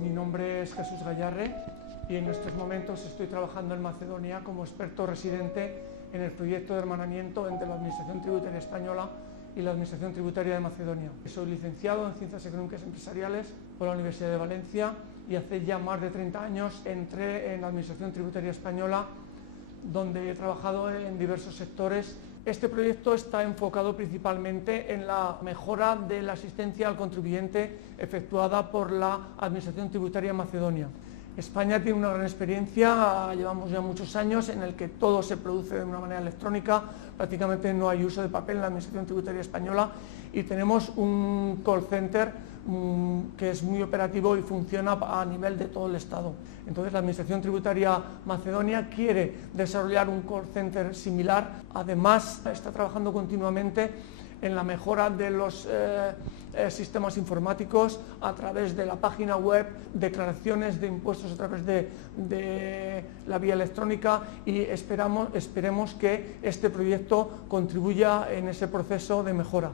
Mi nombre es Jesús Gallarre y en estos momentos estoy trabajando en Macedonia como experto residente en el proyecto de hermanamiento entre la Administración Tributaria Española y la Administración Tributaria de Macedonia. Soy licenciado en Ciencias Económicas Empresariales por la Universidad de Valencia y hace ya más de 30 años entré en la Administración Tributaria Española, donde he trabajado en diversos sectores. Este proyecto está enfocado principalmente en la mejora de la asistencia al contribuyente efectuada por la Administración Tributaria de Macedonia. España tiene una gran experiencia, llevamos ya muchos años en el que todo se produce de una manera electrónica, prácticamente no hay uso de papel en la Administración Tributaria Española y tenemos un call center que es muy operativo y funciona a nivel de todo el Estado. Entonces la Administración Tributaria Macedonia quiere desarrollar un call center similar, además está trabajando continuamente en la mejora de los sistemas informáticos a través de la página web, declaraciones de impuestos a través de la vía electrónica y esperemos que este proyecto contribuya en ese proceso de mejora.